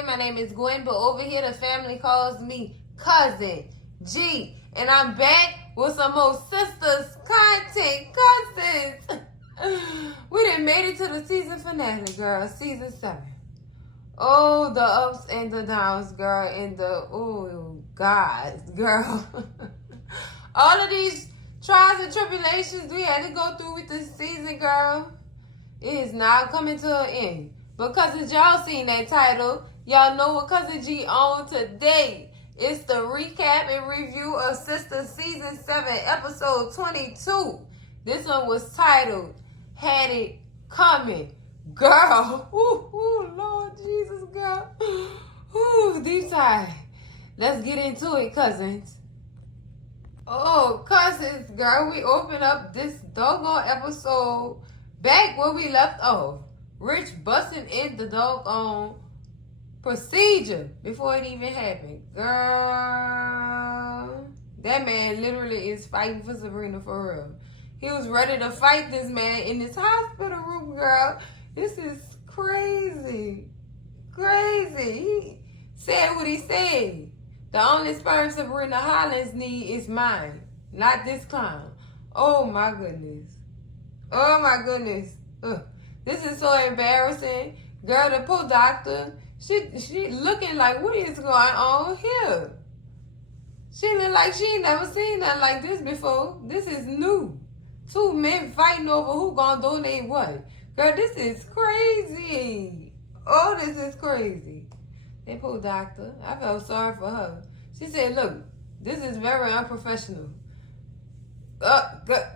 again, my name is Gwen, but over here the family calls me Cousin G. And I'm back with some more Sistas content, cousins. We done made it to the season finale, girl. Season 7. Oh, the ups and the downs, girl. And the, oh, God, girl. All of these trials and tribulations we had to go through with this season, girl, it is now coming to an end. But cousins, y'all seen that title. Y'all know what Cousin G on today. It's the recap and review of Sistas Season 7, Episode 22. This one was titled, Had It Coming. Girl. Ooh, Lord Jesus, girl. Ooh, deep sigh. Let's get into it, cousins. Oh, cousins, girl, we open up this doggone episode back where we left off. Rich busting in the doggone procedure before it even happened. Girl, that man literally is fighting for Sabrina for real. He was ready to fight this man in this hospital room, girl. This is crazy. Crazy. He said what he said. The only sperm Sabrina Hollins need is mine, not this clown. Oh my goodness. Oh my goodness. Ugh. This is so embarrassing. Girl, the poor doctor, she looking like, what is going on here? She look like she ain't never seen nothing like this before. This is new. 2 men fighting over who gonna donate what. Girl, this is crazy. Oh, this is crazy. That poor doctor. I felt sorry for her. She said, look, this is very unprofessional.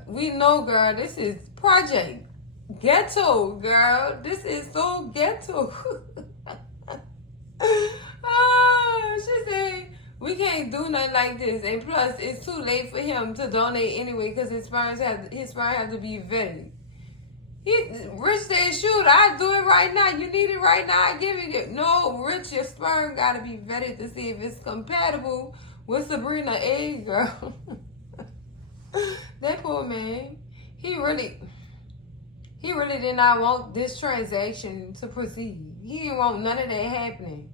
We know, girl, this is Project Ghetto, girl. This is so ghetto. She said, we can't do nothing like this. And plus, it's too late for him to donate anyway because his sperm have to be vetted. Rich said, shoot, I'll do it right now. You need it right now, I give it. No, Rich, your sperm got to be vetted to see if it's compatible with Sabrina egg, girl. That poor man, he really did not want this transaction to proceed. He didn't want none of that happening.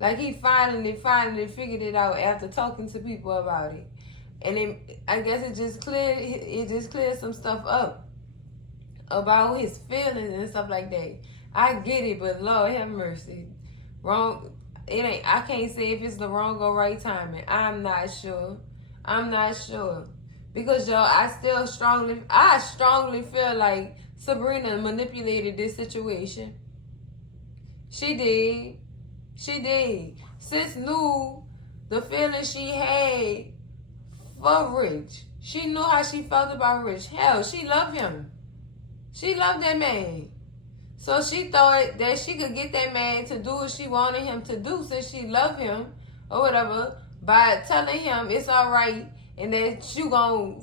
Like, he finally figured it out after talking to people about it. And I guess it just cleared some stuff up about his feelings and stuff like that. I get it, but Lord have mercy. Wrong. I can't say if it's the wrong or right timing. I'm not sure. Because y'all, I strongly feel like Sabrina manipulated this situation. She did. Sis knew the feeling she had for Rich. She knew how she felt about Rich. Hell, she loved him. She loved that man. So she thought that she could get that man to do what she wanted him to do since she loved him or whatever by telling him it's all right and that you gonna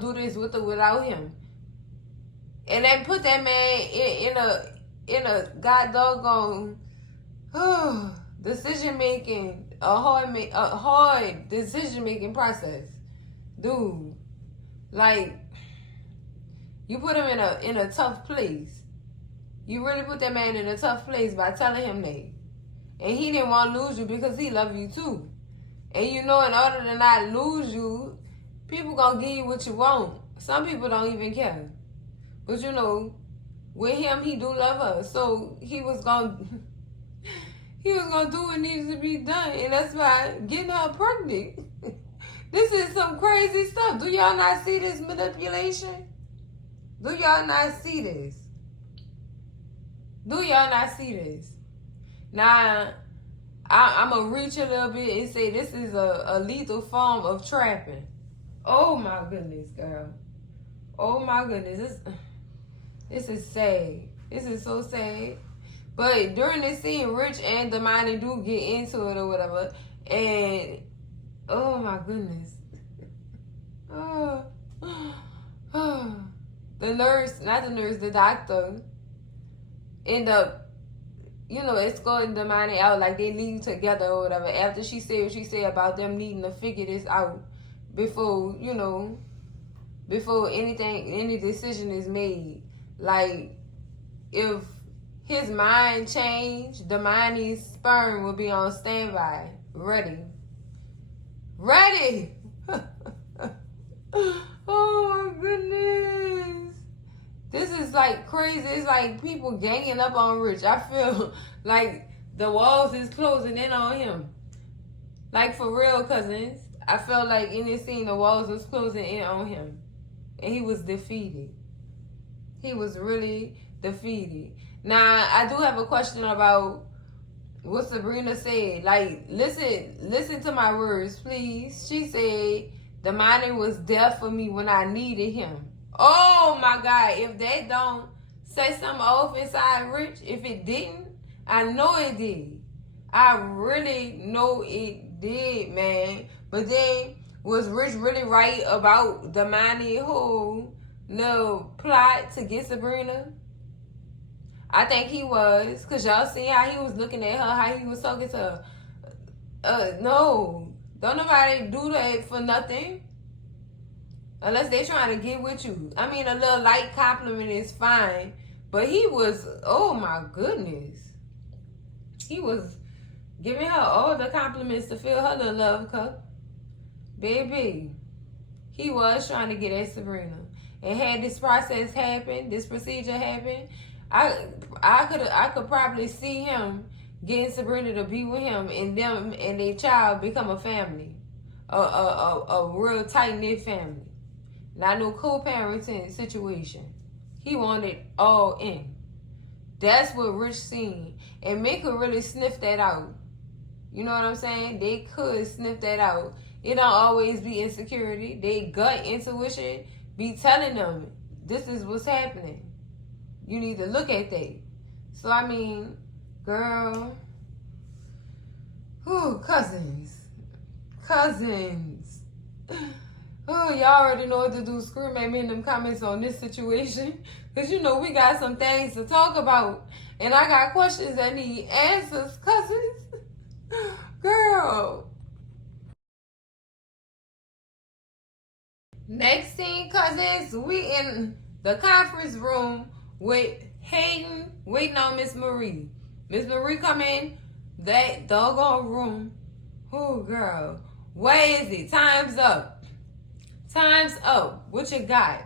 do this with or without him. And then put that man in a god doggone decision making, a hard decision making process. Dude, like, you put him in a tough place. You really put that man in a tough place by telling him that. And he didn't want to lose you because he loved you too. And you know, in order to not lose you, people gonna give you what you want. Some people don't even care. But you know, with him, he do love her. So he was gonna do what needed to be done. And that's why getting her pregnant. This is some crazy stuff. Do y'all not see this manipulation? Do y'all not see this? Now, I'm going to reach a little bit and say this is a lethal form of trapping. Oh, my goodness, girl. Oh, my goodness. This is sad. This is so sad. But during this scene, Rich and Danni do get into it or whatever. And, oh, my goodness. The doctor end up, escorting Danni out, like they leave together or whatever. After she said what she said about them needing to figure this out before any decision is made. Like, if his mind changed. Damani's sperm will be on standby. Ready. Ready! Oh my goodness. This is like crazy. It's like people ganging up on Rich. I feel like the walls is closing in on him. Like for real, cousins. I felt like in this scene the walls was closing in on him. And he was defeated. He was really defeated. Now, I do have a question about what Sabrina said. Like, listen to my words, please. She said, the money was there for me when I needed him. Oh, my God. If that don't say something off inside Rich, if it didn't, I know it did. I really know it did, man. But then, was Rich really right about the money whole little plot to get Sabrina? I think he was, because y'all see how he was looking at her, how he was talking to her. No. Don't nobody do that for nothing. Unless they trying to get with you. I mean, a little light compliment is fine. But he was, oh my goodness. He was giving her all the compliments to fill her little love cup. Baby, he was trying to get at Sabrina. And had this process happen, this procedure happen, I could probably see him getting Sabrina to be with him and them and their child become a family. A real tight-knit family. Not no co-parenting situation. He wanted all in. That's what Rich seen. And men could really sniff that out. You know what I'm saying? They could sniff that out. It don't always be insecurity. They gut intuition be telling them, this is what's happening. You need to look at that. So, I mean, girl. Whew, cousins. Cousins. Oh, y'all already know what to do. Scream at me in them comments on this situation. Because, you know, we got some things to talk about. And I got questions that need answers, cousins. Girl. Next scene, cousins, we in the conference room with Hayden waiting on Miss Marie. Miss Marie come in that doggone room. Oh, girl. Where is it? Time's up. Time's up. What you got?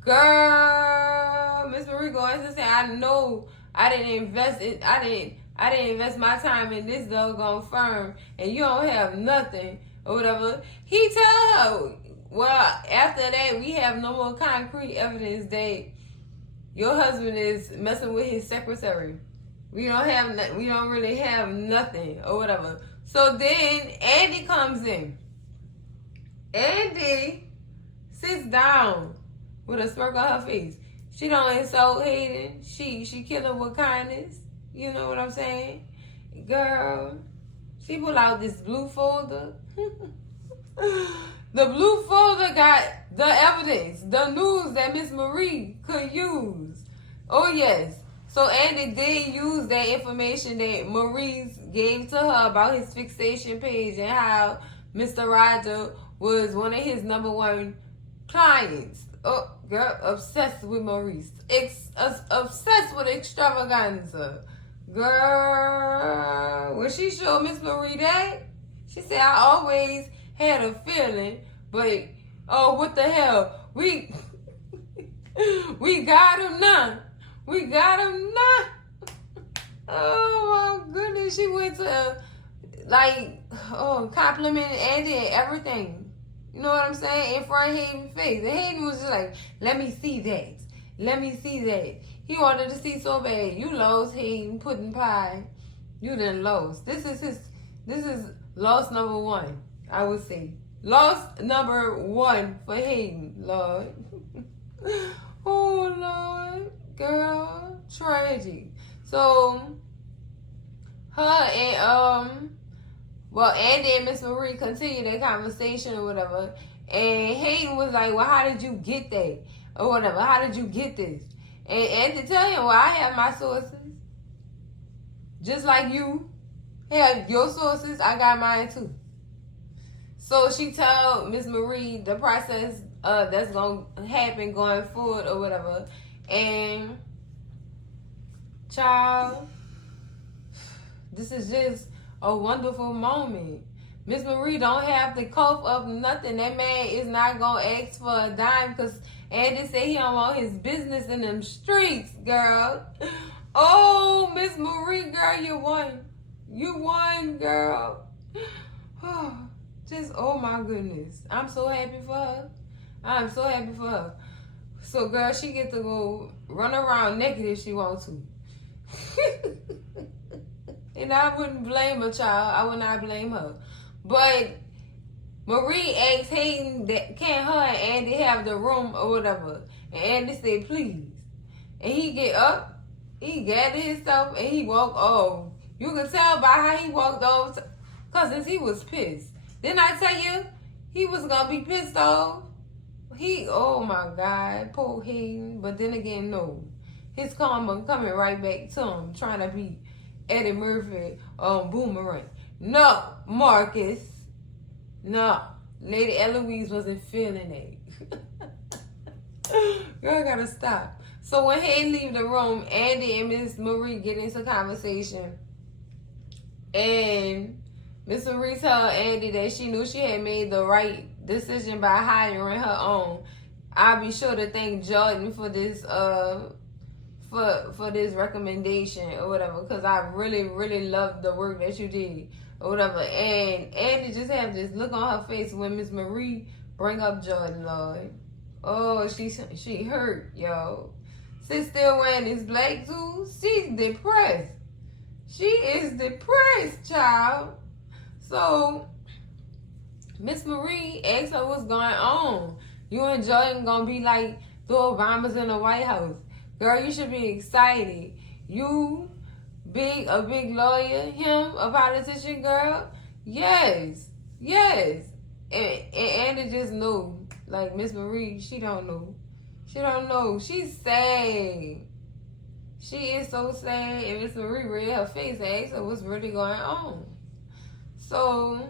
Girl, Miss Marie going to say, I know I didn't invest it. I didn't invest my time in this doggone firm, and you don't have nothing or whatever. He tell her, well, after that, we have no more concrete evidence that your husband is messing with his secretary. We don't really have nothing or whatever. So then Andy comes in. Andy sits down with a smirk on her face. She don't insult Hayden. She kill him with kindness. You know what I'm saying? Girl, she pull out this blue folder. The blue folder got the evidence, the news that Miss Marie could use. Oh, yes. So Andy did use that information that Maurice gave to her about his fixation page and how Mr. Roger was one of his #1 clients. Oh, girl, obsessed with Maurice. Obsessed with extravaganza. Girl, when she showed Miss Marie that, she said, I always had a feeling, but, oh, what the hell? We got him now. We got him now. Oh, my goodness. She went to, compliment Andy and everything. You know what I'm saying? In front of Hayden's face. And Hayden was just like, let me see that. Let me see that. He wanted to see so bad. You lost, Hayden, pudding pie. You done lost. This is loss #1, I would say. Loss #1 for Hayden, Lord. Oh, Lord. Girl. Tragic. So, her and, Andy and Miss Marie continued their conversation or whatever. And Hayden was like, well, how did you get that? Or whatever. How did you get this? And Andy tell him, well, I have my sources. Just like you have your sources, I got mine too. So she told Miss Marie the process that's going to happen going forward or whatever. And Child, this is just a wonderful moment. Miss Marie don't have to cough up nothing. That man is not going to ask for a dime because Andy said he don't want his business in them streets, girl. Oh, Miss Marie, girl, you won. You won, girl. Just, oh my goodness. I'm so happy for her. I'm so happy for her. So, girl, she get to go run around naked if she wants to. And I wouldn't blame her, child. I would not blame her. But Marie asked Hayden, that can her and Andy have the room or whatever? And Andy said, please. And he get up, he gathered himself, and he walked off. You can tell by how he walked off, because he was pissed. Didn't I tell you he was going to be pissed off? Oh my God, poor Hayden. But then again, no. His karma coming right back to him, trying to be Eddie Murphy on Boomerang. No, Marcus. No. Lady Eloise wasn't feeling it. Girl, I gotta stop. So when Hayden leave the room, Andy and Miss Marie get into conversation. And Miss Marie told Andy that she knew she had made the right decision by hiring her own. I'll be sure to thank Jordan for this for this recommendation or whatever, because I really, really loved the work that you did or whatever. And Andy just have this look on her face when Miss Marie bring up Jordan, Lord. Oh, she hurt, yo. She's still wearing this black too. She's depressed. She is depressed, child. So Miss Marie asked her what's going on. You and Jordan gonna be like the Obamas in the White House. Girl, you should be excited. You, a big lawyer, him, a politician, girl. Yes. And Andy just knew. Like, Miss Marie, she don't know. She don't know. She's sad. She is so sad. And Miss Marie read her face and asked her what's really going on. So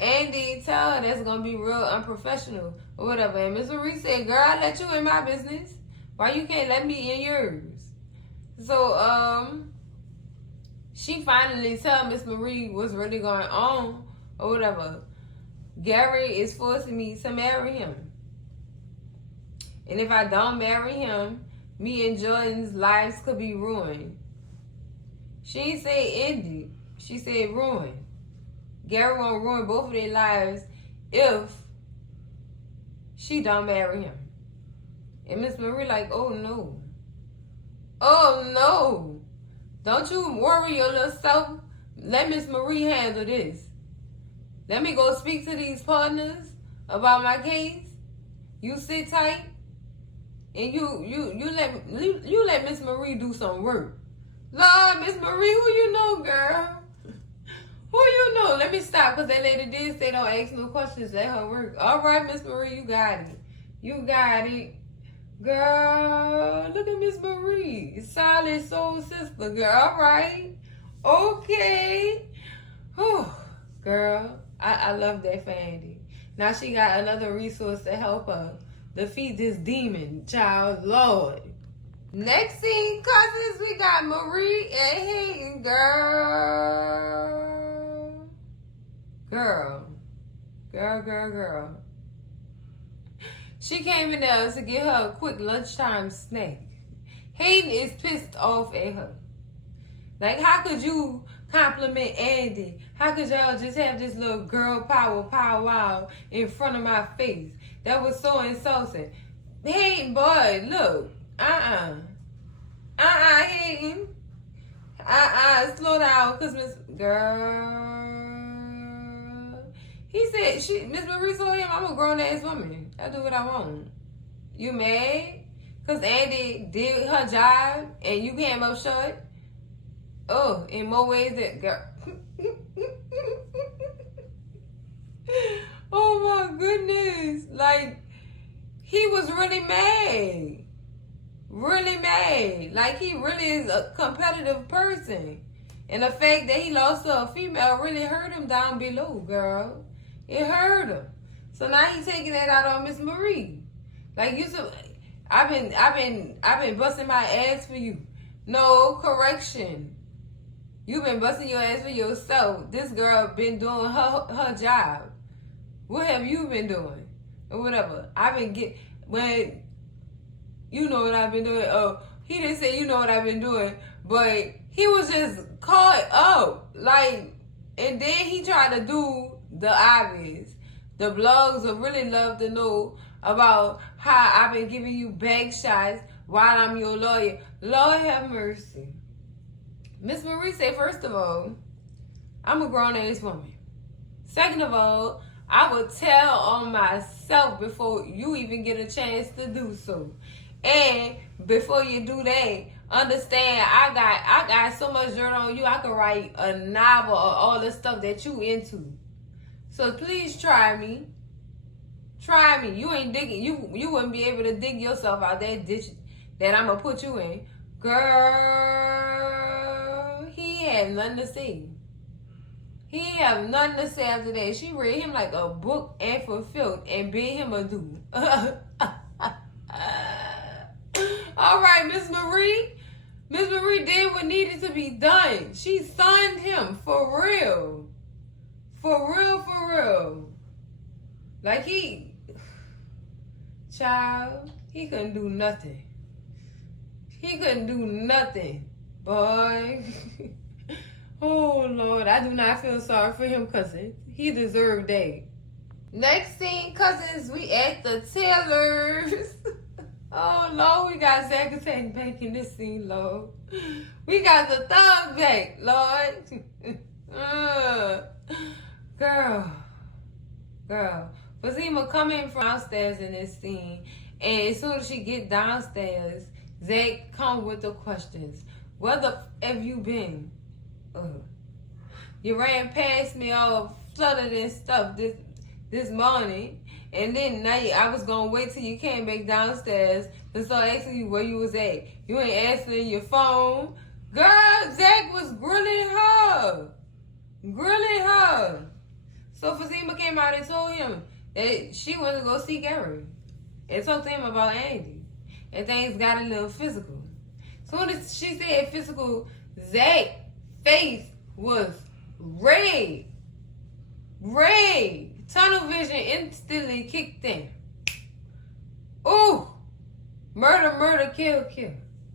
Andy tell her that's going to be real unprofessional or whatever. And Miss Marie said, girl, I let you in my business. Why you can't let me in yours? So, she finally tell Miss Marie what's really going on or whatever. Gary is forcing me to marry him. And if I don't marry him, me and Jordan's lives could be ruined. She didn't say ended. She said ruined. Gary won't ruin both of their lives if she don't marry him. And Miss Marie like, oh no. Oh no. Don't you worry your little self. Let Miss Marie handle this. Let me go speak to these partners about my case. You sit tight. And you let Miss Marie do some work. Lord, Miss Marie, who you know, girl? Who you know? Let me stop, because that lady did say don't ask no questions. Let her work. All right, Miss Marie, you got it. You got it. Girl, look at Miss Marie. Solid soul sister, girl. All right. Okay. Whew. Girl, I love that for Andy. Now she got another resource to help her defeat this demon, child. Lord. Next scene, cousins, we got Marie and Hayden, girl. Girl. She came in there to get her a quick lunchtime snack. Hayden is pissed off at her. Like, how could you compliment Andy? How could y'all just have this little girl power powwow in front of my face? That was so insulting. Hayden, boy, look. Hayden. Slow down, because Miss... Girl. He said, Miss Marie told him, I'm a grown-ass woman. I do what I want. You mad? Because Andy did her job and you came up short? Oh, in more ways than... Girl. Oh, my goodness. Like, he was really mad. Really mad. Like, he really is a competitive person. And the fact that he lost to a female really hurt him down below, girl. It hurt him. So now he's taking that out on Miss Marie. Like, I've been busting my ass for you. No, correction. You been busting your ass for yourself. This girl been doing her job. What have you been doing? Or whatever. I've been when you know what I've been doing. Oh, he didn't say you know what I've been doing, but he was just caught up. Like, and then he tried to do the obvious. The blogs would really love to know about how I've been giving you back shots while I'm your lawyer. Lord have mercy. Miss Marie said, first of all, I'm a grown-ass woman. Second of all, I will tell on myself before you even get a chance to do so. And before you do that, understand I got so much dirt on you, I could write a novel of all the stuff that you into. So please try me. Try me. You ain't digging. You wouldn't be able to dig yourself out that ditch that I'm gonna put you in. Girl, he had nothing to say. He have nothing to say after that. She read him like a book and fulfilled and bid him adieu. All right, Miss Marie. Miss Marie did what needed to be done. She sunned him for real. For real, for real. Like child, he couldn't do nothing. He couldn't do nothing, boy. Oh, Lord, I do not feel sorry for him, cousin. He deserved that. Next scene, cousins, we at the Taylors. Oh, Lord, we got Zach and Tank back in this scene, Lord. We got the thug back, Lord. Girl. Fatima coming from downstairs in this scene, and as soon as she get downstairs, Zach come with the questions. Where the have you been? You ran past me all flooded and stuff this morning, and then now I was gonna wait till you came back downstairs to start asking you where you was at. You ain't answering your phone. Girl, Zach was grilling her. So Fatima came out and told him that she wanted to go see Gary and talk to him about Andy. And things got a little physical. Soon as she said physical, Zach's face was red. Tunnel vision instantly kicked in. Ooh. Murder, kill.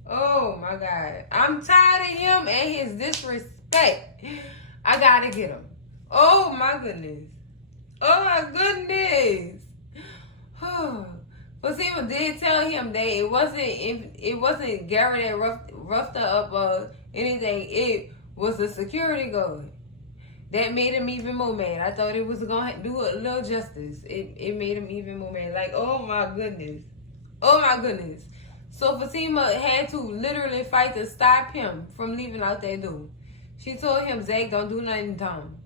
Oh my God. I'm tired of him and his disrespect. I gotta get him. Oh my goodness. Fatima did tell him that it wasn't Gary that roughed her up or anything. It was the security guard. That made him even more mad. I thought it was going to do a little justice. It made him even more mad. Like, oh my goodness. So Fatima had to literally fight to stop him from leaving out that door. She told him, Zach, don't do nothing dumb.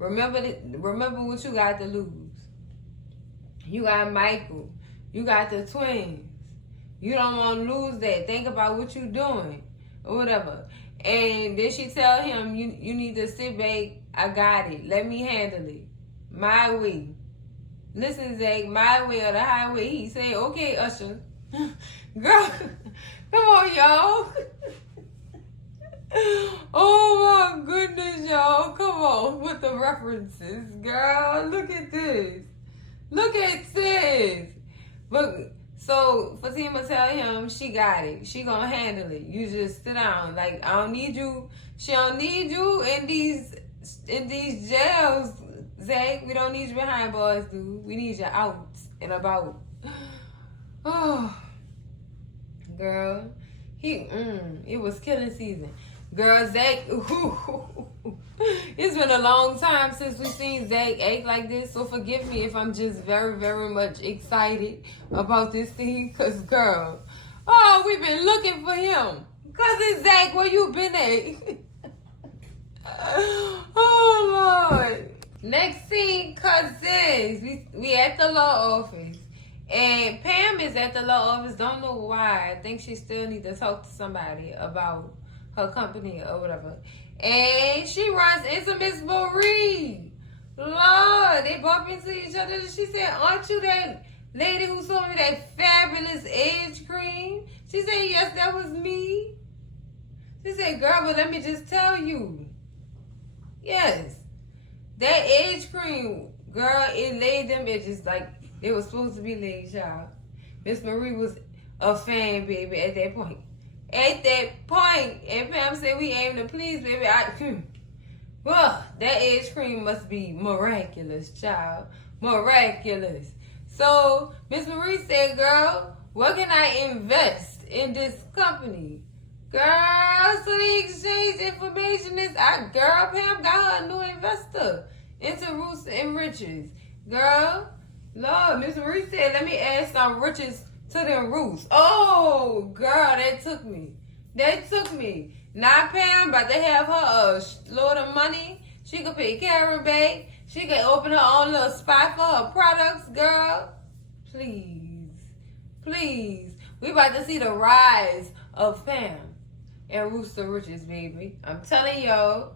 Remember what you got to lose. You got Michael. You got the twins. You don't want to lose that. Think about what you're doing. Or whatever. And then she tell him, you need to sit back. I got it. Let me handle it. My way. Listen, Zach, my way or the highway. He said, okay, Usher. Girl, come on, y'all. Oh, my goodness, y'all. Come on with the references. Girl, look at this. But so Fatima tell him she got it. She gonna handle it. You just sit down. Like, I don't need you. She don't need you in these jails, Zach. We don't need you behind bars, dude. We need you out and about. Oh, girl, it was killing season. Girl, Zach, it's been a long time since we've seen Zach act like this, so forgive me if I'm just very, very much excited about this thing, because, girl, we've been looking for him. Cousin Zach, where you been at? Oh, Lord. Next scene, cousins. We at the law office. And Pam is at the law office. Don't know why. I think she still need to talk to somebody about her company or whatever. And she runs into Miss Marie. Lord, they bump into each other. She said, aren't you that lady who sold me that fabulous edge cream? She said, yes, that was me. She said, girl, but let me just tell you. Yes. That edge cream, girl, it laid them edges like they were supposed to be laid, child. Miss Marie was a fan, baby, at that point. At that point, and Pam said we aim to please, baby. Well, that edge cream must be miraculous, child. Miraculous. So, Miss Marie said, girl, what can I invest in this company? Girl, so they exchange information. Girl, Pam got her a new investor into Roots and Riches. Girl, Lord, Miss Marie said, let me add some riches to them roots. Oh, girl, that took me. Now Pam about to have her a load of money. She could pay Karen back. She could open her own little spot for her products, girl. Please. We about to see the rise of Pam and Rooster Riches, baby. I'm telling y'all.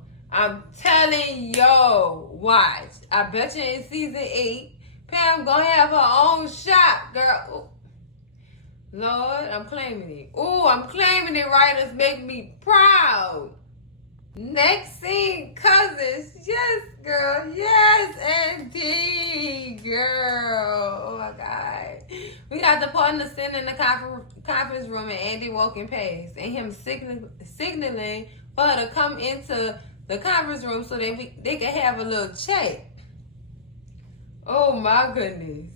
Watch. I bet you in season 8, Pam gonna have her own shop, girl. Ooh. Lord, I'm claiming it. Oh, I'm claiming it. Writers make me proud. Next scene, cousins. Yes, girl. Yes, indeed, girl. Oh, my God. We got the partner sitting in the conference room and Andy walking past and him signaling for her to come into the conference room so that they could have a little chat. Oh, my goodness.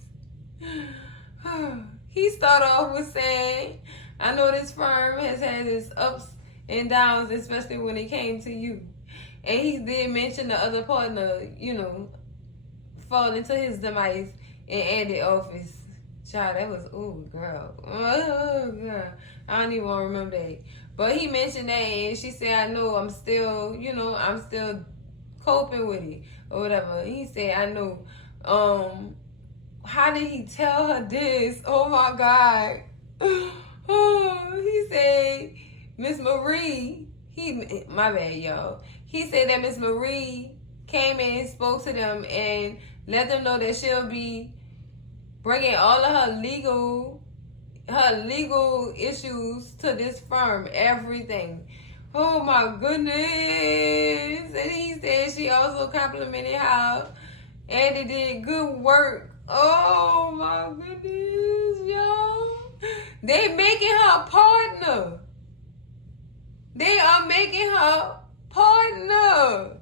He started off with saying, I know this firm has had its ups and downs, especially when it came to you. And he did mention the other partner, fall into his demise in Andy's office. Child, that was, girl. Oh, girl. I don't even want to remember that. But he mentioned that, and she said, I know I'm still, I'm still coping with it, or whatever. He said, I know. How did he tell her this? Oh my God. He said, Miss Marie, my bad, y'all. He said that Miss Marie came in and spoke to them and let them know that she'll be bringing all of her legal issues to this firm, everything. Oh my goodness. And he said she also complimented how Andy did good work. Oh my goodness, y'all. They making her partner. They are making her partner.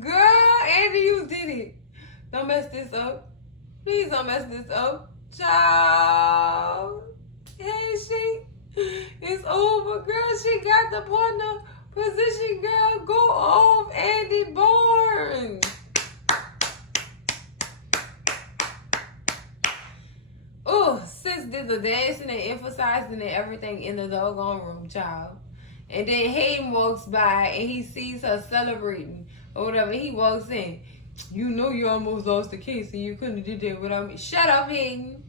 Girl, Andy, you did it. Don't mess this up. Please don't mess this up. Child. Hey, it's over, girl. She got the partner position, girl. Go off, Andy Barnes. Oh, sis did the dancing and emphasizing and everything in the doggone room, child. And then Hayden walks by and he sees her celebrating or whatever. He walks in. You know you almost lost the case and you couldn't have did that without me. Shut up, Hayden.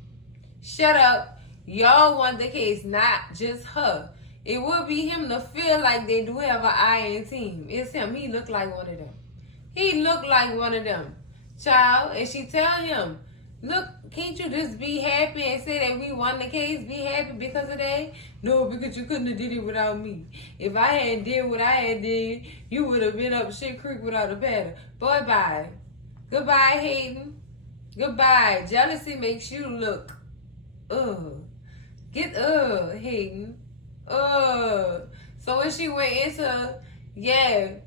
Shut up. Y'all want the case, not just her. It would be him to feel like they do have an eye in team. It's him. He looked like one of them. Child. And she tell him, look, can't you just be happy and say that we won the case? Be happy because of that? No, because you couldn't have did it without me. If I had did what I had did, you would have been up shit creek without a paddle. Boy, bye. Goodbye, Hayden. Goodbye. Jealousy makes you look. Hayden. So when she went into, did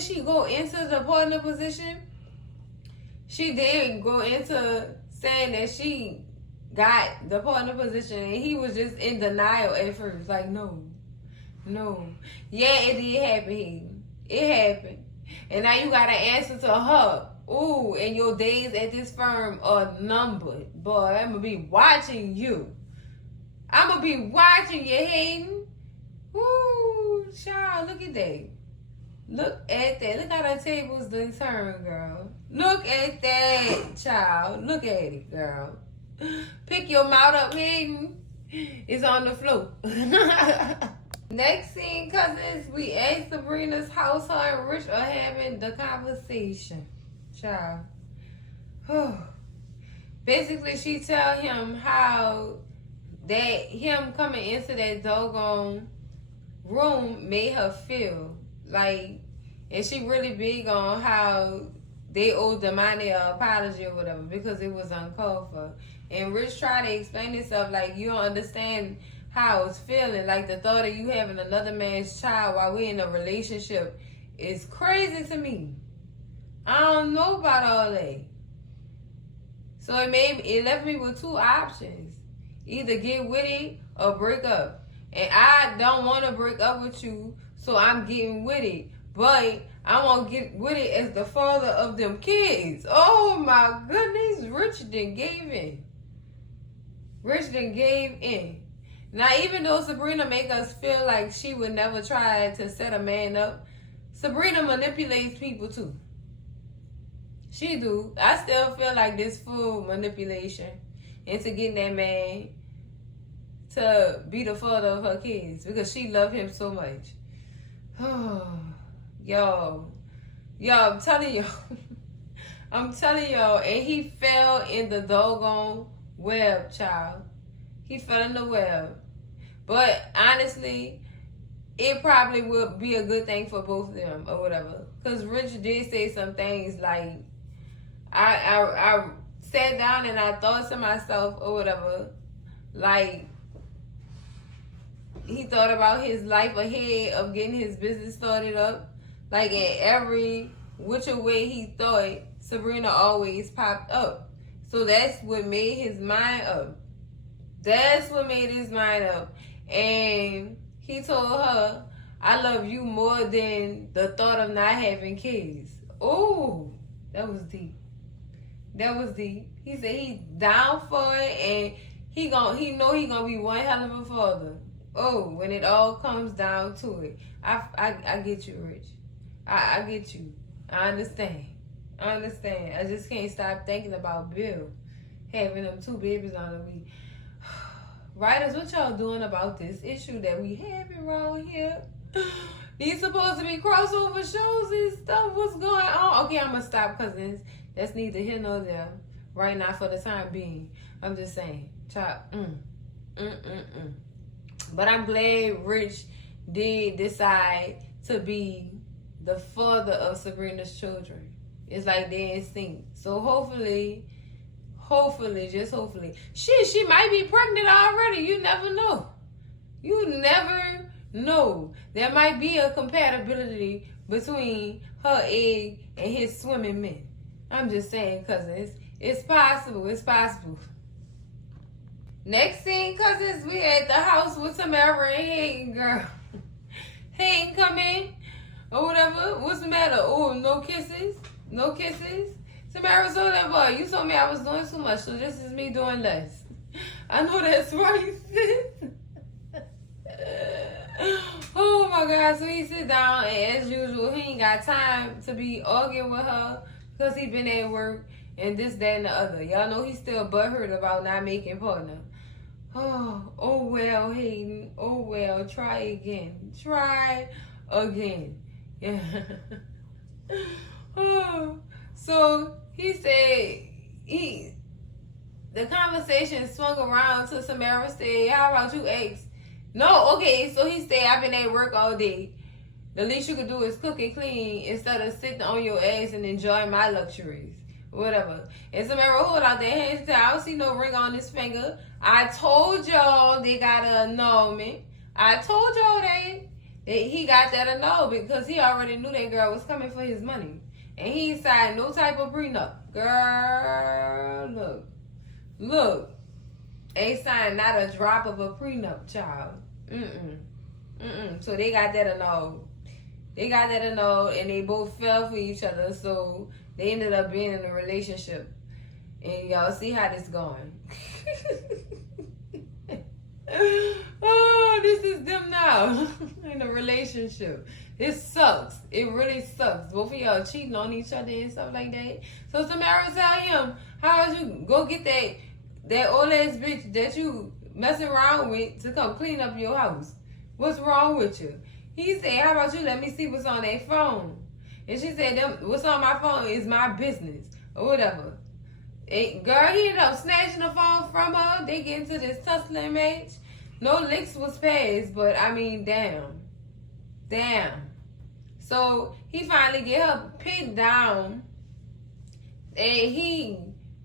she go into the partner position? She did go into saying that she got the partner position and he was just in denial at first. Like, no. Yeah, it did happen, Hayden. It happened. And now you got to answer to her. Ooh, and your days at this firm are numbered. Boy, I'm going to be watching you. Hayden. Ooh, child, look at that. Look at that. Look how the tables done turn, girl. Look at that, child. Look at it, girl. Pick your mouth up, Hayden. It's on the floor. Next scene, cousins, we at Sabrina's house. Her and Rich are having the conversation. Child. Basically, she tell him how that him coming into that doggone room made her feel. Like, and she really big on how they owed Danni an apology or whatever because it was uncalled for. And Rich tried to explain himself like, you don't understand how I was feeling. Like, the thought of you having another man's child while we're in a relationship is crazy to me. I don't know about all that. So it left me with two options. Either get with it or break up. And I don't want to break up with you, so I'm getting with it. But I won't get with it as the father of them kids. Oh my goodness, Rich done gave in. Rich done gave in. Now, even though Sabrina make us feel like she would never try to set a man up, Sabrina manipulates people too. She do. I still feel like this full manipulation into getting that man to be the father of her kids because she love him so much. Y'all, I'm telling y'all, and he fell in the doggone web, child. He fell in the web. But honestly, it probably would be a good thing for both of them or whatever. Because Rich did say some things like, I sat down and I thought to myself or whatever, like, he thought about his life ahead of getting his business started up. Like, in every which way he thought, Sabrina always popped up. So that's what made his mind up. And he told her, I love you more than the thought of not having kids. Oh, that was deep. He said he down for it and he know he gonna be one hell of a father. Oh, when it all comes down to it. I get you, Rich. I get you. I understand. I just can't stop thinking about Bill having them two babies on him. Writers, what y'all doing about this issue that we having around here? These supposed to be crossover shows and stuff. What's going on? Okay, I'm gonna stop because that's neither here nor there right now for the time being. I'm just saying, chop. But I'm glad Rich did decide to be the father of Sabrina's children. It's like they're in sync. So hopefully, just hopefully. She might be pregnant already. You never know. There might be a compatibility between her egg and his swimming men. I'm just saying, cousins. It's possible. Next scene, cousins, we at the house with Tamara and Hayden, girl. Hayden come in or whatever. What's the matter? Oh, no kisses? Tamara told that boy, you told me I was doing too much, so this is me doing less. I know that's right, sis. Oh my God, so he sit down and as usual, he ain't got time to be arguing with her because he been at work and this, that, and the other. Y'all know he's still butthurt about not making partner. Oh well, Hayden. Oh well, try again. Yeah. So he said the conversation swung around to Samara said, how about you ex? No, okay, so he said, I've been at work all day. The least you could do is cook and clean instead of sitting on your ass and enjoying my luxuries. Whatever. And Samara hold out their hands and said, I don't see no ring on his finger. I told y'all they got an annulment. I told y'all that he got that annulment because he already knew that girl was coming for his money. And he signed no type of prenup. Girl, look. Ain't signed not a drop of a prenup, child. So they got that annulled. And they both fell for each other. So they ended up being in a relationship. And y'all see how this going. Oh, this is them now. In a relationship. It sucks. It really sucks. Both of y'all cheating on each other and stuff like that. So Samara tell him, how would you go get that old ass bitch that you messing around with to come clean up your house? What's wrong with you? He said, how about you let me see what's on that phone? And she said, what's on my phone is my business. Or whatever. Girl, he ended up snatching the phone from her. They get into this tussling match. No licks was passed, but I mean, damn. Damn. So he finally get her pinned down, and he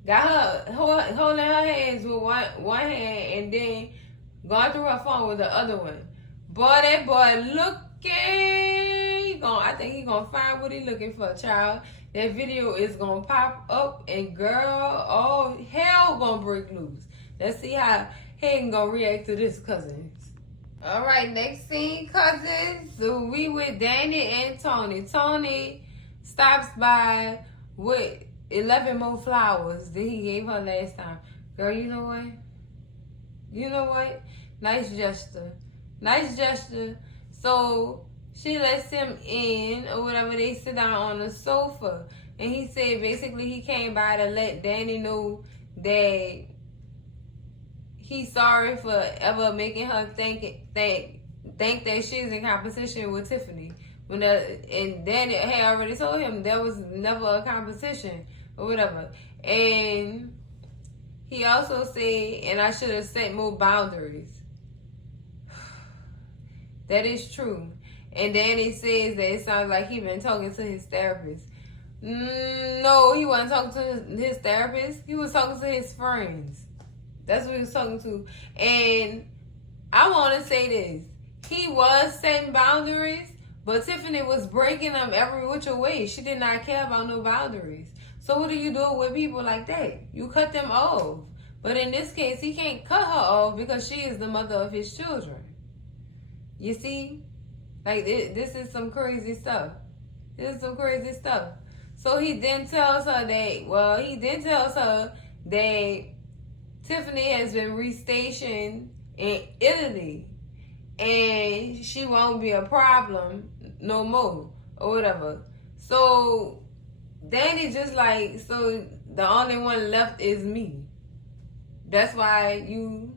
got her holding her hands with one hand, and then going through her phone with the other one. Boy, that boy looking. I think he gonna find what he looking for, child. That video is gonna pop up, and girl, oh hell gonna break loose. Let's see how Hayden gonna react to this, cousins. All right, next scene, cousins. So we with Danni and Tony. Tony stops by with 11 more flowers that he gave her last time. Girl, you know what? You know what? Nice gesture. Nice gesture. So she lets him in or whatever. They sit down on the sofa. And he said basically he came by to let Danni know that he's sorry for ever making her think that she's in competition with Tiffany. And Danni had already told him there was never a competition or whatever. And he also said, and I should have set more boundaries. That is true. And Danni says that it sounds like he been talking to his therapist. No, he wasn't talking to his therapist. He was talking to his friends. That's what he was talking to. And I want to say this. He was setting boundaries, but Tiffany was breaking them every which way. She did not care about no boundaries. So what do you do with people like that? You cut them off. But in this case, he can't cut her off because she is the mother of his children. You see? Like, this is some crazy stuff. This is some crazy stuff. So he then tells her that Tiffany has been restationed in Italy and she won't be a problem no more or whatever. So Danni just like, so the only one left is me. That's why you,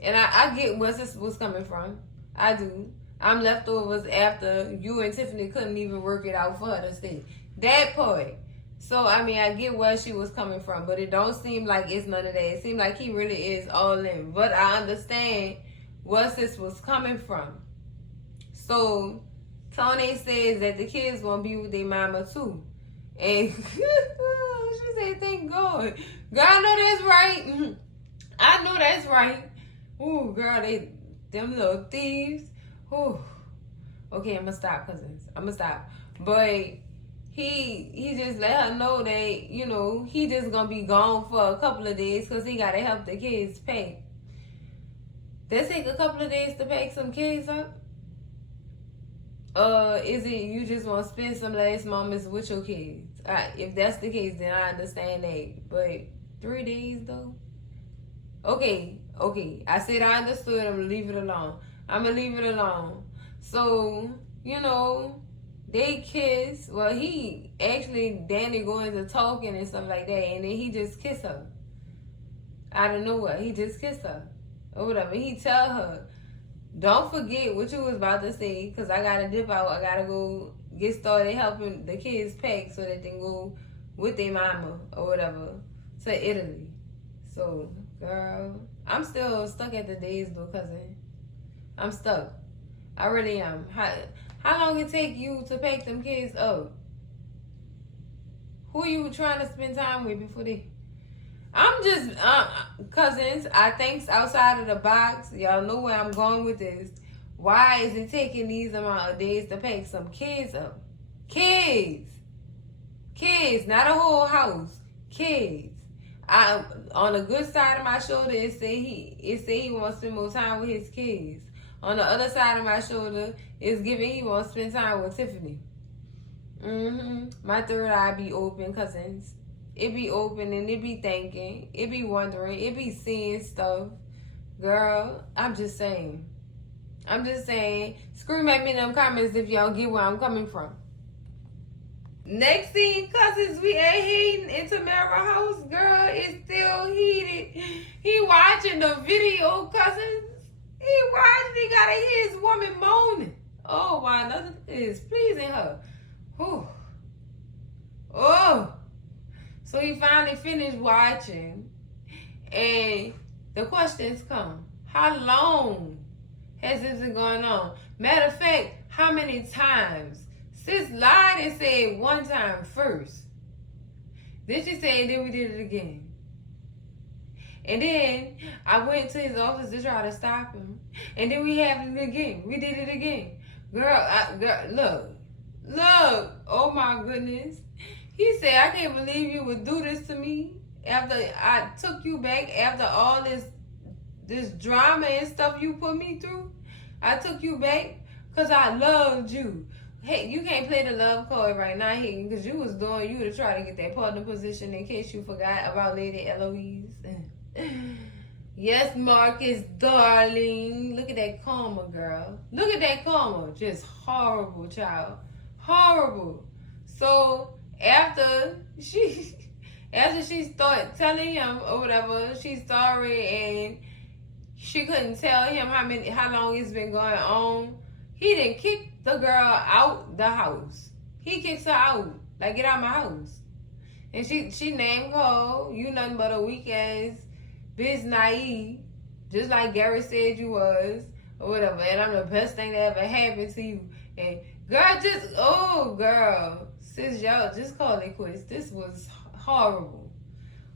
and I get where this was coming from. I do. I'm leftovers after you and Tiffany couldn't even work it out for her to stay. That part. So, I mean, I get where she was coming from, but it don't seem like it's none of that. It seems like he really is all in. But I understand where sis was coming from. So, Tony says that the kids won't be with their mama too. And she said, thank God. Girl, I know that's right. I know that's right. Ooh, girl, them little thieves. Ooh. Okay, I'm gonna stop, cousins. I'm gonna stop. But he just let her know that, you know, he just gonna be gone for a couple of days because he gotta help the kids pay. That take a couple of days to pack some kids up? Is it you just want to spend some last moments with your kids? If that's the case, then I understand that. But 3 days though? Okay. I said I understood. I'm gonna leave it alone. So, you know, they kiss. Well, Danni go into talking and stuff like that, and then he just kissed her. Out of nowhere, he just kissed her. Or whatever. He tell her, don't forget what you was about to say, because I gotta dip out. I gotta go get started helping the kids pack so that they can go with their mama or whatever to Italy. So, girl, I'm still stuck at the days though, cousin. I'm stuck. I really am. How long it take you to pack them kids up? Who you trying to spend time with before they... I'm just, cousins, I think outside of the box. Y'all know where I'm going with this. Why is it taking these amount of days to pack some kids up? Kids, not a whole house. Kids. On the good side of my shoulder, it say he wants to spend more time with his kids. On the other side of my shoulder, it's giving he wants to spend time with Tiffany. My third eye be open, cousins. It be open and it be thinking. It be wondering. It be seeing stuff. Girl, I'm just saying. Scream at me in them comments if y'all get where I'm coming from. Next scene, cousins, we at Hayden and Tamara house. Girl, it's still heated. He watching the video, cousins. He gotta hear his woman moaning. Oh, why nothing is pleasing her. Whew. Oh. So he finally finished watching. And the questions come. How long has this been going on? Matter of fact, How many times? Sis lied and said one time first. Then she said, then we did it again. And then I went to his office to try to stop him. And then we had it again. We did it again. Girl, look. Oh my goodness. He said, I can't believe you would do this to me after I took you back, after all this drama and stuff you put me through. I took you back because I loved you. Hey, you can't play the love card right now, Hayden, because you was doing you to try to get that partner position in case you forgot about Lady Eloise. Yes, Marcus, darling. Look at that karma, girl. Look at that karma. Just horrible, child. Horrible. So after she started telling him or whatever, she's sorry and she couldn't tell him how long it's been going on. He didn't kick the girl out the house. He kicks her out. Like, get out my house. And she name called, you nothing but a weak ass bitch naive. Just like Gary said you was. Or whatever. And I'm the best thing that ever happened to you. And girl. Sis, y'all just call it quits. This was horrible.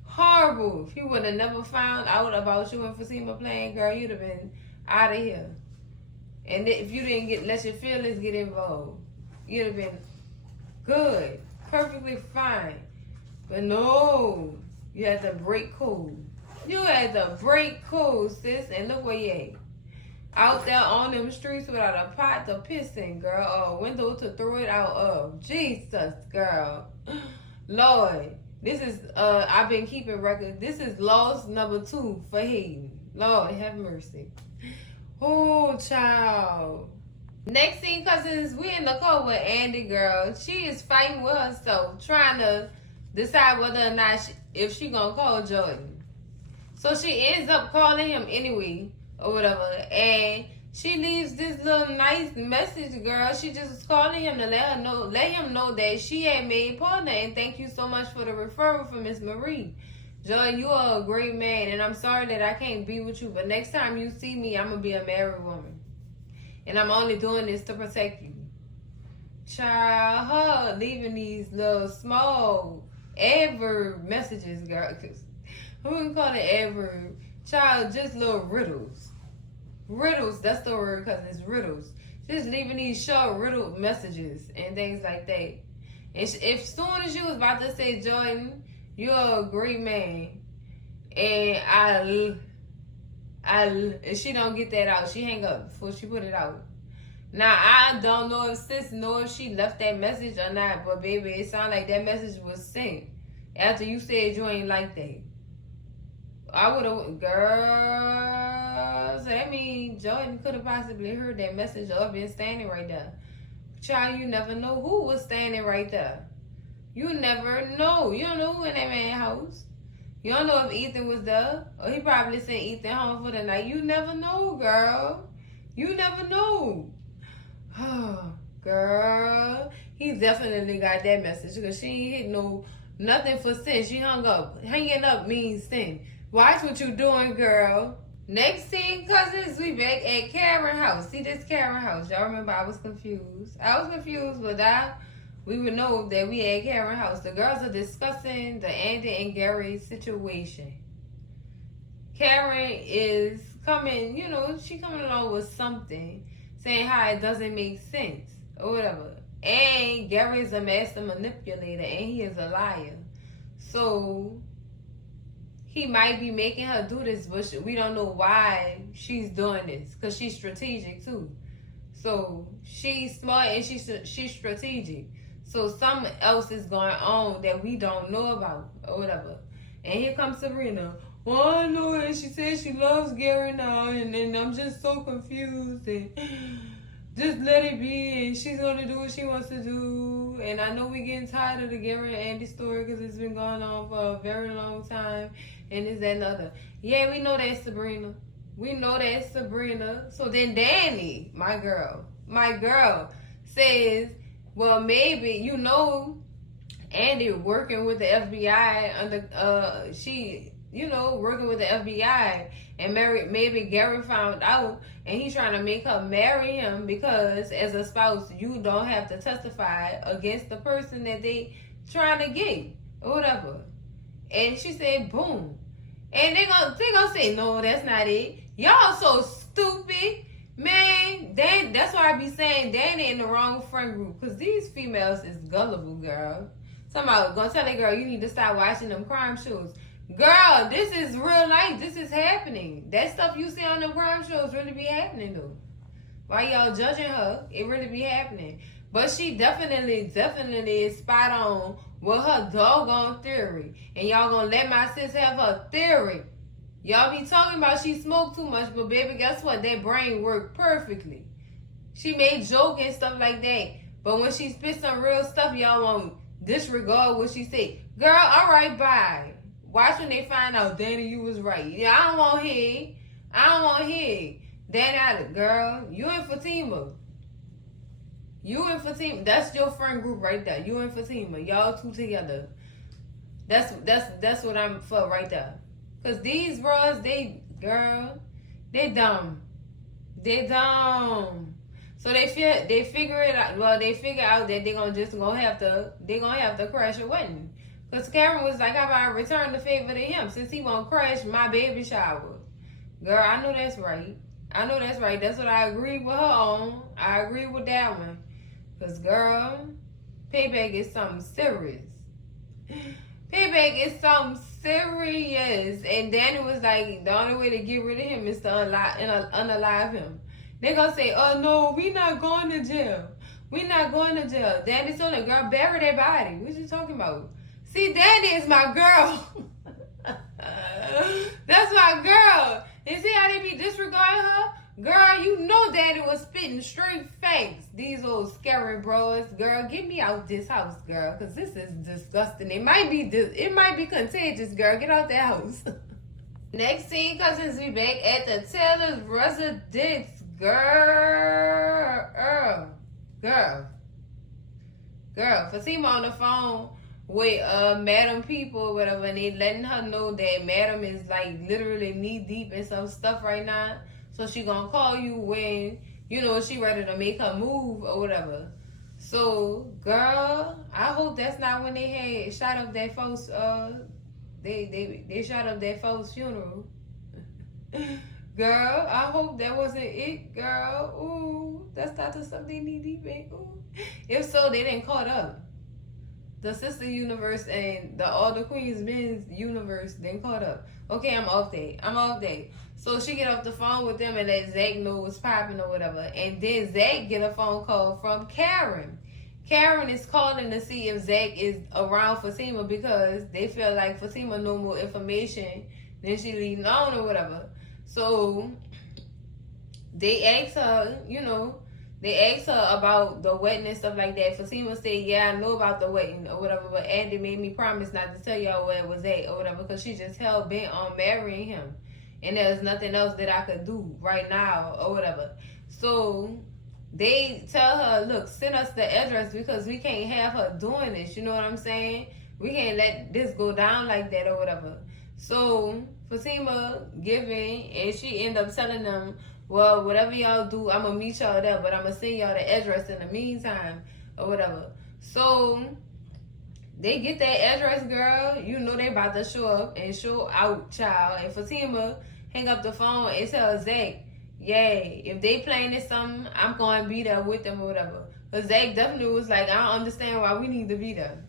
Horrible. If you would have never found out about you and Fatima playing, girl, you'd have been out of here. And if you didn't let your feelings get involved, you'd have been good, perfectly fine. But no, you had to break cool. You had to break cool, sis, and look where you at. Out there on them streets without a pot to piss in, girl, or a window to throw it out of. Jesus, girl. Lord, this is, I've been keeping records. This is loss number 2 for Hayden. Lord, have mercy. Oh, child. Next thing, cousins, we in the car with Andy, girl. She is fighting with herself, trying to decide whether or not if she gonna call Jordan. So she ends up calling him anyway, or whatever. And she leaves this little nice message, girl. She just was calling him to let him know that she had made partner. And thank you so much for the referral from Miss Marie. Jordan, you are a great man, and I'm sorry that I can't be with you, but next time you see me, I'm going to be a married woman. And I'm only doing this to protect you. Child, her leaving these little small adverb messages, girl. Who can call it adverb? Child, just little riddles. Riddles, that's the word, because it's riddles. Just leaving these short riddle messages and things like that. And if soon as you was about to say, Jordan, you're a great man, and and she don't get that out. She hang up before she put it out. Now, I don't know if sis know if she left that message or not, but baby, it sounded like that message was sent after you said you ain't like that. I would have, girl, so that means Jordan could have possibly heard that message or been standing right there. Child, you never know who was standing right there. You never know. You don't know who in that man's house. You don't know if Ethan was there. Or he probably sent Ethan home for the night. You never know, girl. You never know. Oh, girl. He definitely got that message. Because she ain't hit nothing for sin. She hung up. Hanging up means sin. Watch what you doing, girl. Next scene, cousins, we back at Karen house. See this Karen house. Y'all remember I was confused. But we would know that we at Karen house. The girls are discussing the Andy and Gary situation. Karen is coming, she coming along with something, saying how it doesn't make sense or whatever. And Gary is a master manipulator and he is a liar. So he might be making her do this, but we don't know why she's doing this because she's strategic too. So she's smart and she's strategic. So something else is going on that we don't know about or whatever. And here comes Sabrina. Well, I know it. She says she loves Gary now, and I'm just so confused. And just let it be, and she's going to do what she wants to do. And I know we're getting tired of the Gary and Andy story because it's been going on for a very long time. And this, that, and the other. Yeah, we know that's Sabrina. We know that's Sabrina. So then Danni, my girl, says, well, maybe, Andy working with the FBI under, working with the FBI, and maybe Gary found out, and he's trying to make her marry him because as a spouse, you don't have to testify against the person that they trying to get or whatever. And she said, boom. And they gonna say, no, that's not it. Y'all so stupid. Man, that's why I be saying Danni in the wrong friend group. Because these females is gullible, girl. Somebody gonna tell that girl, you need to stop watching them crime shows. Girl, this is real life. This is happening. That stuff you see on them crime shows really be happening, though. Why y'all judging her? It really be happening. But she definitely is spot on with her doggone theory. And y'all gonna let my sis have her theory. Y'all be talking about she smoked too much, but baby, guess what? That brain worked perfectly. She made joke and stuff like that. But when she spit some real stuff, y'all won't disregard what she said. Girl, all right, bye. Watch when they find out, Danni, you was right. Yeah, I don't want hear. Danni, girl, you and Fatima. That's your friend group right there. You and Fatima. Y'all two together. That's what I'm for right there. Cause these bros, they dumb. They dumb. So they figure it out. Well, they figure out that they're gonna have to crash a wedding. Cause Cameron was like, how about I return the favor to him since he won't crash my baby shower? Girl, I know that's right. That's what I agree with her on. I agree with that one. Cause girl, payback is something serious. Payback is something serious. And Danni was like, the only way to get rid of him is to unalive him. They gonna say, oh no, we not going to jail. Danni told her, girl, bury that body. What you talking about? See, Danni is my girl. That's my girl. And see how they be disregarding her? Girl, you know Danni was spitting straight facts. These old scary bros. Girl, get me out this house, girl. Because this is disgusting. It might be contagious, girl. Get out that house. Next scene, cousins, we back at the Taylor's residence. Girl. Fatima on the phone with Madam people or whatever, and they letting her know that Madam is like literally knee deep in some stuff right now. So she gonna call you when, she ready to make her move or whatever. So, girl, I hope that's not when they had shot up that folks, they shot up that folks' funeral. Girl, I hope that wasn't it, girl. Ooh, that's not the stuff they need deep in. Ooh. If so, they didn't caught up. The sister universe and all the Queens men's universe then caught up. Okay, I'm off that. So she get off the phone with them and let Zach know what's popping or whatever. And then Zach get a phone call from Karen. Karen is calling to see if Zach is around Fatima because they feel like Fatima know more information than she leading on or whatever. So they ask her, about the wedding and stuff like that. Fatima said, yeah, I know about the wedding or whatever, but Andy made me promise not to tell y'all where it was at or whatever because she just hell bent on marrying him. And there's nothing else that I could do right now or whatever. So they tell her, look, send us the address because we can't have her doing this. You know what I'm saying? We can't let this go down like that or whatever. So Fatima giving, and she end up telling them, well, whatever y'all do, I'm going to meet y'all there, but I'm going to send y'all the address in the meantime or whatever. So they get that address, girl. You know they about to show up and show out, child. And Fatima hang up the phone and tell Zach, yay, if they planning something, I'm going to be there with them or whatever. But Zach definitely was like, I don't understand why we need to be there.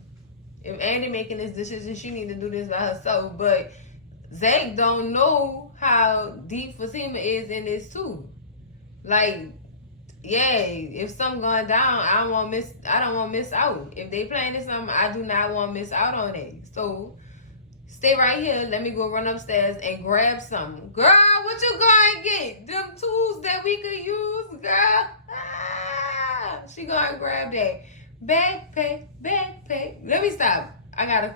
If Andy making this decision, she need to do this by herself. But Zach don't know how deep Fatima is in this too. Like, yeah, if something going down, I don't want to miss out. If they planning something, I do not want to miss out on it. So stay right here. Let me go run upstairs and grab something. Girl, what you going to get? Them tools that we could use, girl. She going to grab that. Backpack. Let me stop. I gotta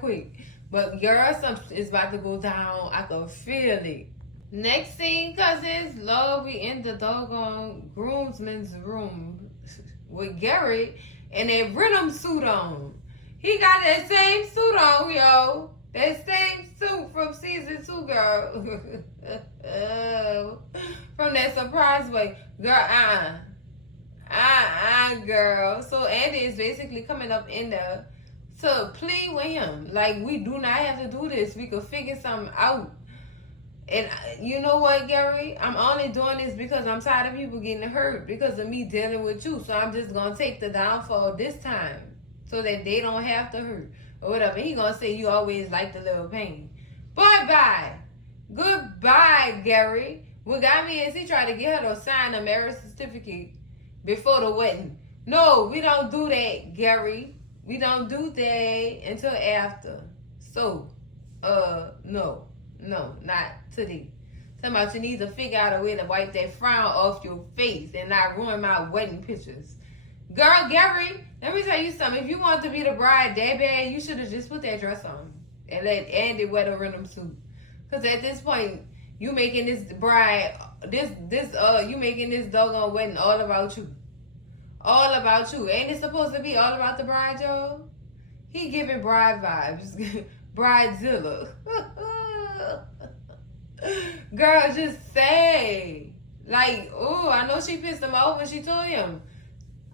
quit. But girl, something is about to go down. I can feel it. Next scene, cousins. Lord, we in the doggone groomsman's room with Garrett and that rhythm suit on. He got that same suit on, yo. That same suit girl. From that surprise way. Girl, girl. So Andy is basically coming up in there to plead with him. Like, we do not have to do this. We could figure something out. And you know what, Gary? I'm only doing this because I'm tired of people getting hurt because of me dealing with you. So I'm just going to take the downfall this time so that they don't have to hurt or whatever. He going to say you always like the little pain. Bye-bye. Goodbye, Gary. What got me is he tried to get her to sign a marriage certificate before the wedding. No, we don't do that, Gary. We don't do that until after. So, no, not today. Talking about you need to figure out a way to wipe that frown off your face and not ruin my wedding pictures. Girl, Gary, let me tell you something. If you want to be the bride that bad, you should have just put that dress on and let Andy wear the rhythm suit. Because at this point, you making this bride, you making this doggone wedding all about you. All about you. Ain't it supposed to be all about the bride, y'all? He giving bride vibes. Bridezilla. Girl, just say. Like, oh, I know she pissed him off when she told him.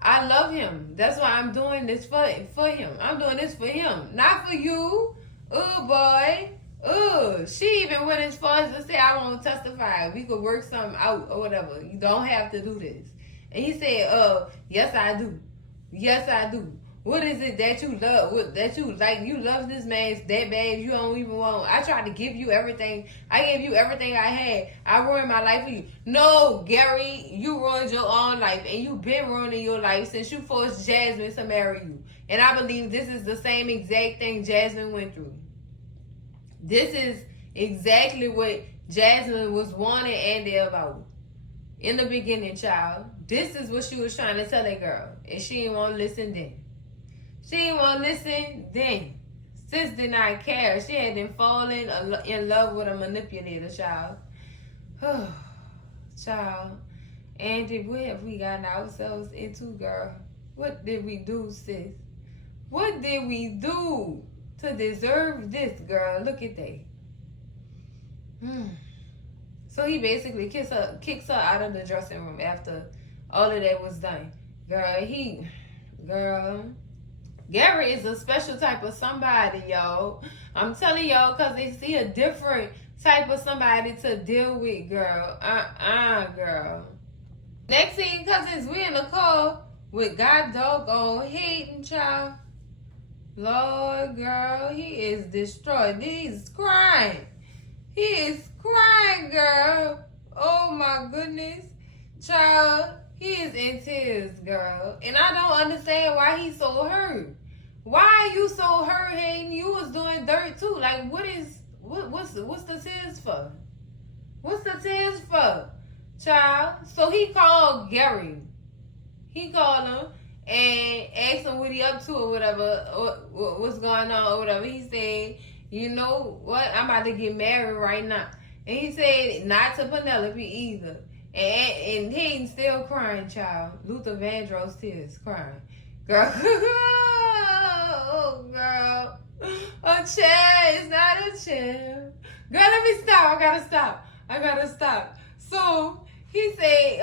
I love him. That's why I'm doing this for him. I'm doing this for him. Not for you. Oh, boy. Oh, she even went as far as to say, I won't testify. We could work something out or whatever. You don't have to do this. And he said, yes, I do. Yes, I do. What is it that you love? That you like? You love this man that bad you don't even want. I tried to give you everything. I gave you everything I had. I ruined my life for you. No, Gary, you ruined your own life. And you've been ruining your life since you forced Jasmine to marry you. And I believe this is the same exact thing Jasmine went through. This is exactly what Jasmine was warning Andy about. In the beginning, child. This is what she was trying to tell that girl. And she didn't want to listen then. She didn't want to listen then. Sis did not care. She had been falling in love with a manipulator, child. Child. Andy, what have we gotten ourselves into, girl? What did we do, sis? What did we do to deserve this, girl? Look at that. So he basically kicks her out of the dressing room after all of that was done. Gary is a special type of somebody, y'all. I'm telling y'all, because they see a different type of somebody to deal with, girl. Girl. Next thing, cousins, we in the car with God doggone Hayden, child. Lord, girl, he is destroyed. He's crying. He is crying, girl. Oh, my goodness. Child, he is in tears, girl. And I don't understand why he's so hurt. Why are you so hurt, Hayden? You was doing dirt, too. Like, what's the tears for? What's the tears for, child? So he called Gary. He called him and asked him what he up to or whatever, what's going on or whatever. He said, you know what? I'm about to get married right now. And he said, not to Penelope either. And Hayden still crying, child. Luther Vandross tears, crying. Girl. Oh, girl. A chair is not a chair. Girl, let me stop. I gotta stop. So, he said,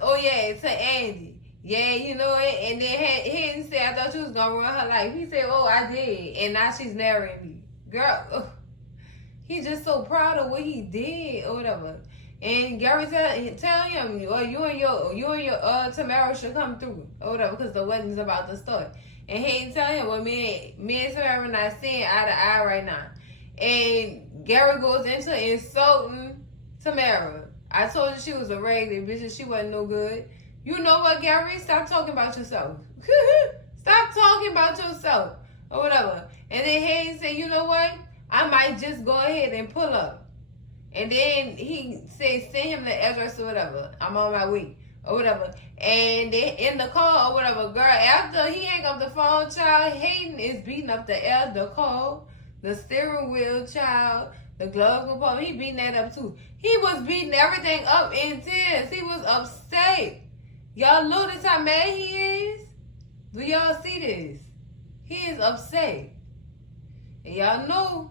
to Andy. Yeah, you know it. And then Hayden said, I thought you was going to ruin her life. He said, oh, I did. And now she's marrying me. Girl, he's just so proud of what he did or whatever. And Gary tell him, you and your Tamara should come through or whatever, because the wedding's about to start. And Hayden tell him, well, me and Tamara not seeing eye to eye right now. And Gary goes into insulting Tamara. I told you she was a raggedy bitch and she wasn't no good. You know what, Gary? Stop talking about yourself. Stop talking about yourself or whatever. And then Hayden said, you know what? I might just go ahead and pull up. And then he said, send him the address or whatever. I'm on my way or whatever. And then in the car or whatever, girl, after he hang up the phone, child, Hayden is beating up the car, the steering wheel, child, the glove compartment. He beating that up too. He was beating everything up in tears. He was upset. Y'all notice how mad he is? Do y'all see this? He is upset. And y'all know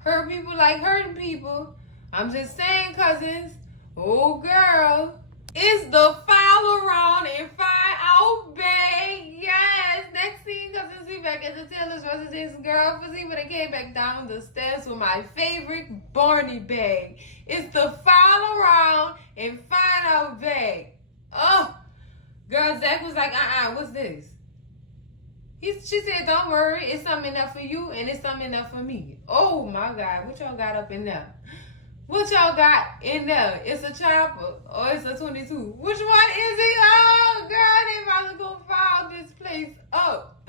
Hurt people like hurting people. I'm just saying, cousins. Oh, girl. It's the foul around and find out bag. Yes. Next scene, cousins, we back at the Taylor's residence. Girl, Fatima that came back down the stairs with my favorite Barney bag. It's the foul around and find out bag. Oh, girl, Zach was like, what's this? She said, don't worry, it's something enough for you and it's something enough for me. Oh my God, what y'all got up in there? What y'all got in there? It's a chopper or it's a 22? Which one is it? Oh God, they about to go file this place up.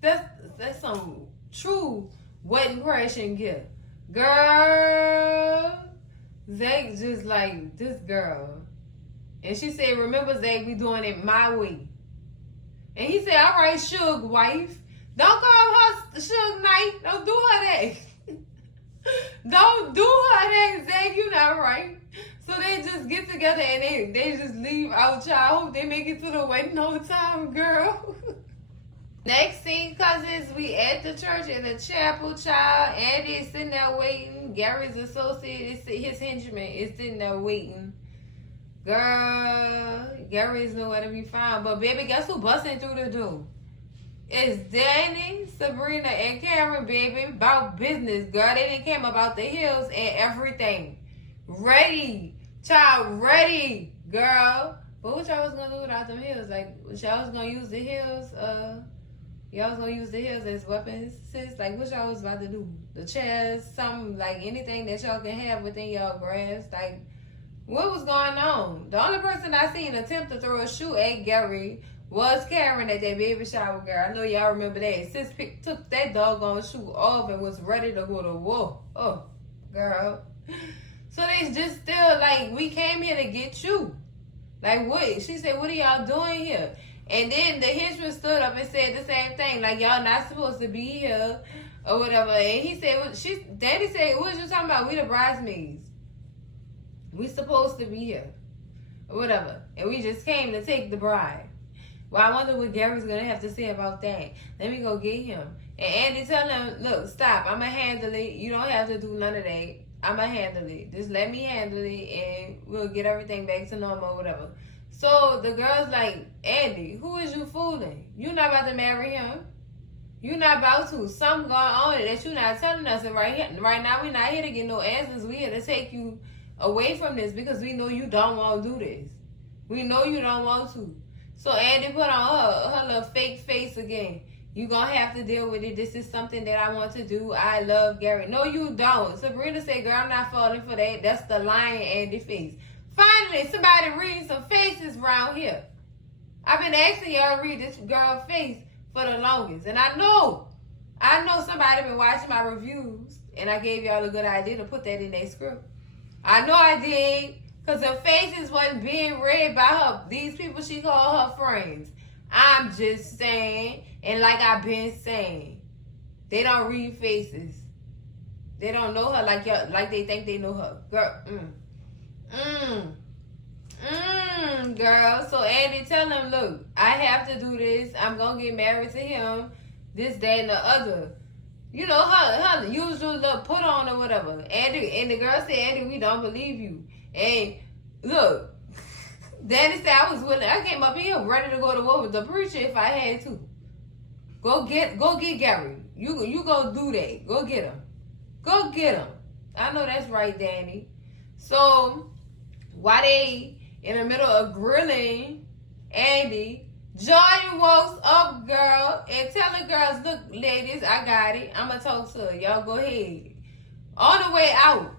That's some true wedding crashing gift. Girl, Zach just like this girl. And she said, remember Zach, we doing it my way. And he said, all right, Suge wife. Don't call her Suge Knight. Don't do her that. Don't do her that, Zach. You not right. So they just get together and they just leave out, y'all. Hope they make it to the wedding on time, girl. Next scene, cousins, we at the church in the chapel, child. Andy is sitting there waiting. Gary's associate, his henchman, is sitting there waiting. Girl, Gary is nowhere to be found. But baby, guess who busting through the door? It's Danni, Sabrina, and Karen, baby. About business, girl. They done came about the hills and everything. Ready. Child, ready, girl. But what y'all was gonna do without them hills? Like, y'all was gonna use the hills, y'all was gonna use the hills as weapons, sis? Like, what y'all was about to do? The chairs, something, like anything that y'all can have within y'all grasp, like, what was going on? The only person I seen attempt to throw a shoe at Gary was Karen at that baby shower, girl. I know y'all remember that. Sis took that doggone shoe off and was ready to go to war. Oh, girl. So they just still like, we came here to get you. Like, what? She said, what are y'all doing here? And then the henchman stood up and said the same thing. Like, y'all not supposed to be here or whatever. And he said, Danni said, what you talking about? We the bridesmaids. We supposed to be here. Or whatever. And we just came to take the bride. Well, I wonder what Gary's going to have to say about that. Let me go get him. And Andy tell him, look, stop. I'm going to handle it. You don't have to do none of that. I'm going to handle it. Just let me handle it and we'll get everything back to normal or whatever. So the girl's like, Andy, who is you fooling? You not about to marry him. You not about to. Something going on that you're not telling us. And right now, we're not here to get no answers. We're here to take you away from this because we know you don't want to do this. We know you don't want to. So Andy put on her little fake face again. You gonna have to deal with it. This is something that I want to do. I love Gary. No, you don't. Sabrina said, girl, I'm not falling for that. That's the lying Andy face. Finally, somebody read some faces around here. I've been asking y'all to read this girl face for the longest. And I know somebody been watching my reviews and I gave y'all a good idea to put that in their script. I know I did, because her faces wasn't being read by her. These people she called her friends. I'm just saying, and like I've been saying, they don't read faces. They don't know her like y'all, like they think they know her. Girl, girl. So Andy tell him, look, I have to do this. I'm going to get married to him. This, that, and the other. You know, her usual little put on or whatever. Andy, and the girl said, Andy, we don't believe you. And look, Danni said I was willing. I came up here ready to go to war with the preacher if I had to. Go get Gary. You go do that. Go get him. Go get him. I know that's right, Danni. So while they in the middle of grilling Andy, Jordan walks up, girl, and tell the girls, look, ladies, I got it. I'm going to talk to her. Y'all go ahead. On the way out,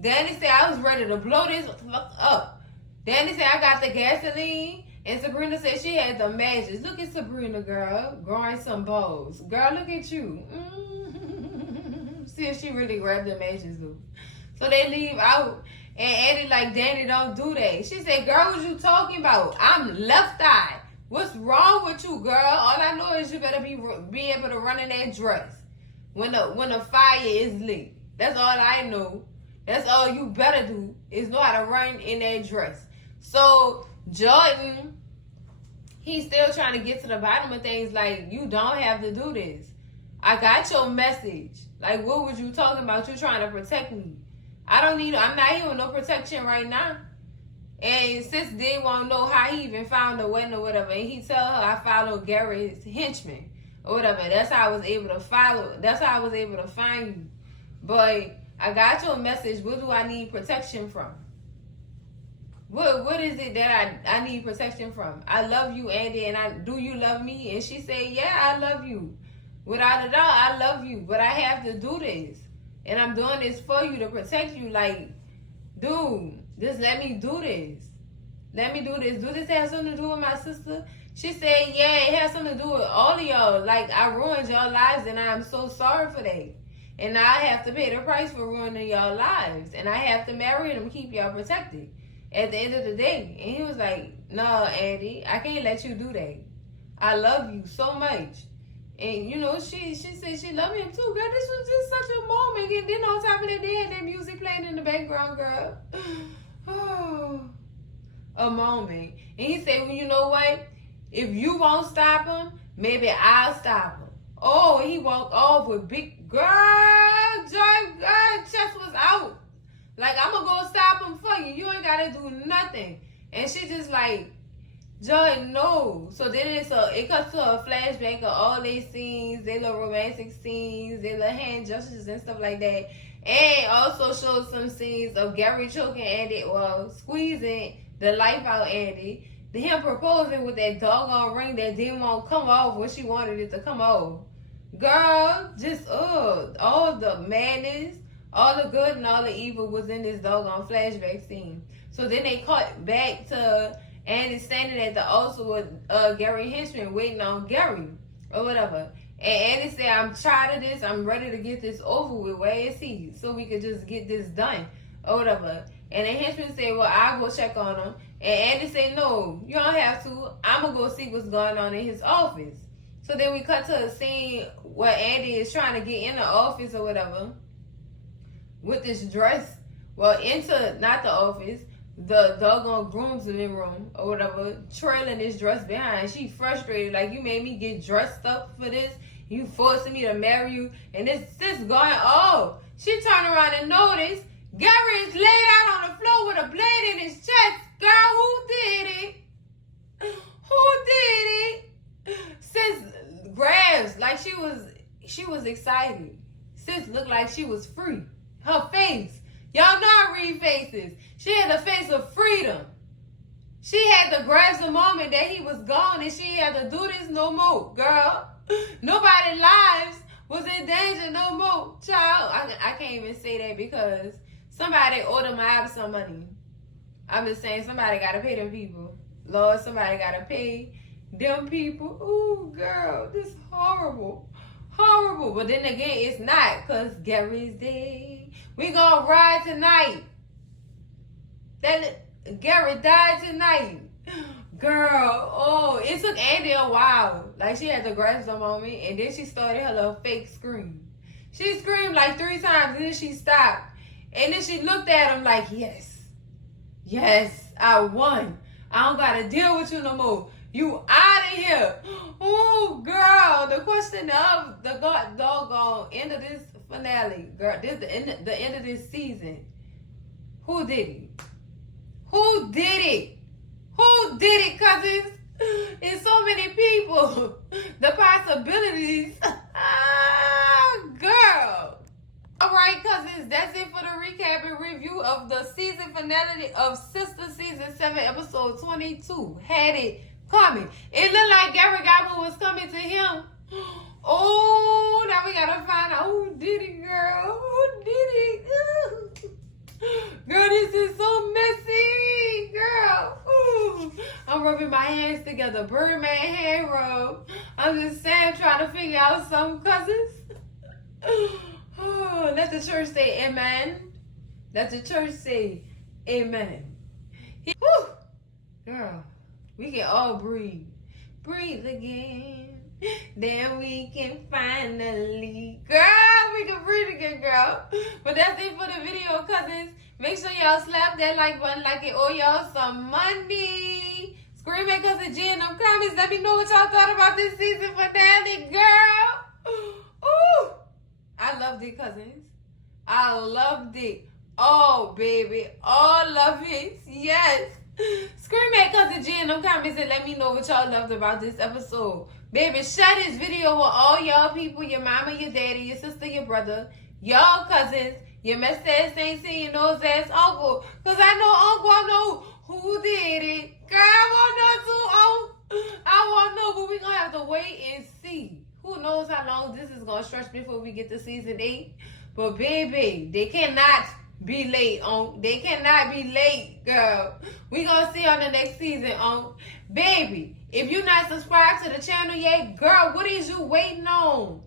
Danni said I was ready to blow this up. Danni said I got the gasoline, and Sabrina said she had the matches. Look at Sabrina, girl, growing some balls. Girl, look at you. See if she really grabbed the matches, though. So they leave out, and Andy like, Danni, don't do that. She said, girl, what you talking about? I'm left-eyed. What's wrong with you, girl? All I know is you better be able to run in that dress when the fire is lit. That's all I know. That's all you better do is know how to run in that dress. So Jordan, he's still trying to get to the bottom of things. Like, you don't have to do this. I got your message. Like, what was you talking about? You trying to protect me. I'm not here with no protection right now. And sis did want to know how he even found the wedding or whatever. And he tell her I followed Gary's henchman or whatever. That's how I was able to follow. That's how I was able to find you. But I got your message. What do I need protection from? What is it that I need protection from? I love you, Andy, and do you love me? And she said, yeah, I love you. Without a doubt, I love you. But I have to do this. And I'm doing this for you to protect you. Like, dude, just let me do this. Let me do this. Do this have something to do with my sister? She said, yeah, it has something to do with all of y'all. Like, I ruined y'all lives, and I'm so sorry for that. And now I have to pay the price for ruining y'all lives. And I have to marry him, keep y'all protected at the end of the day. And he was like, no, Andy, I can't let you do that. I love you so much. And, you know, she said she loved him too. Girl, this was just such a moment. And then on top of that, they had that music playing in the background, girl. Oh, a moment. And he said, well, you know what? If you won't stop him, maybe I'll stop him. Oh, and he walked off with big, girl, chest was out. Like, I'm going to go stop him for you. You ain't got to do nothing. And she just like, Joy, no. So then it cuts to a flashback of all these scenes, their little romantic scenes, their little hand gestures and stuff like that. And also shows some scenes of Gary choking Andy, well, squeezing the life out Andy. Him proposing with that doggone ring that didn't want to come off when she wanted it to come off. Girl, just, all the madness, all the good and all the evil was in this doggone flashback scene. So then they cut back to Andy standing at the altar with Gary Henchman waiting on Gary or whatever. And Andy said, I'm tired of this. I'm ready to get this over with. Where is he? So we could just get this done or whatever. And the henchman said, well, I'll go check on him. And Andy said, no, you don't have to. I'm going to go see what's going on in his office. So then we cut to a scene where Andy is trying to get in the office or whatever with this dress. Well, not the office, the doggone groomsman room or whatever, trailing this dress behind. She frustrated, like, you made me get dressed up for this. You forcing me to marry you. And this going, oh, she turned around and noticed Gary is laid out on the floor with a blade in his chest. Girl, who did it? Who did it? Sis grabs like she was excited. Sis looked like she was free. Her face. Y'all know I read faces. She had the face of freedom. She had to grasp the moment that he was gone and she had to do this no more, girl. Nobody's lives was in danger no more. Child, I can't even say that because somebody owed them out some money. I'm just saying somebody got to pay them people. Lord, somebody got to pay them people. Ooh, girl, this is horrible. Horrible. But then again, it's not because Gary's dead. We gonna ride tonight. Gary died tonight. Girl, oh, it took Andy a while. Like, she had to grasp the moment, and then she started her little fake scream. She screamed like 3 times, and then she stopped. And then she looked at him like, yes, I won. I don't gotta deal with you no more. You out of here. Oh, girl, the question of the doggone end of this finale, girl, this the end of this season. Who did it? Who did it? Who did it, cousins? It's so many people. The possibilities. Girl. All right, cousins, that's it for the recap and review of the season finale of Sistas Season 7, Episode 22. Had it coming. It looked like Gary got what was coming to him. Oh, now we gotta find out who did it, girl. Who did it? Girl, this is so messy, girl. Ooh. I'm rubbing my hands together. Birdman hand rub. I'm just saying, trying to figure out some cousins. Oh, let the church say amen. Let the church say amen. Whew. Girl, we can all breathe. Breathe again. Then we can finally, girl, we can breathe again, girl. But that's it for the video, cousins. Make sure y'all slap that like button like it owe y'all some money. Scream at Cousin G in them comments. Let me know what y'all thought about this season finale, girl. Ooh. I loved it, cousins. I loved it. Oh, baby. Oh, love it. Yes. Scream at Cousin G in them comments and let me know what y'all loved about this episode. Baby, share this video with all y'all people, your mama, your daddy, your sister, your brother, y'all cousins, your mess ass ain't seen your nose ass uncle. Because I know who did it. Girl, I want to know too, I want to know, but we're going to have to wait and see. Who knows how long this is going to stretch before we get to season 8. But baby, they cannot be late on. They cannot be late, girl. We gonna see on the next season on. Baby, if you not subscribed to the channel yet, girl, what is you waiting on?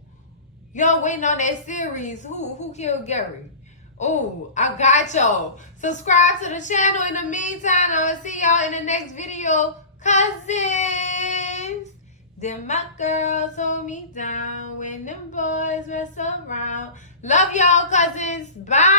Y'all waiting on that series. Who killed Gary? Oh, I got y'all. Subscribe to the channel. In the meantime, I'll see y'all in the next video. Cousins. Then my girls hold me down when them boys rest around. Love y'all, cousins. Bye.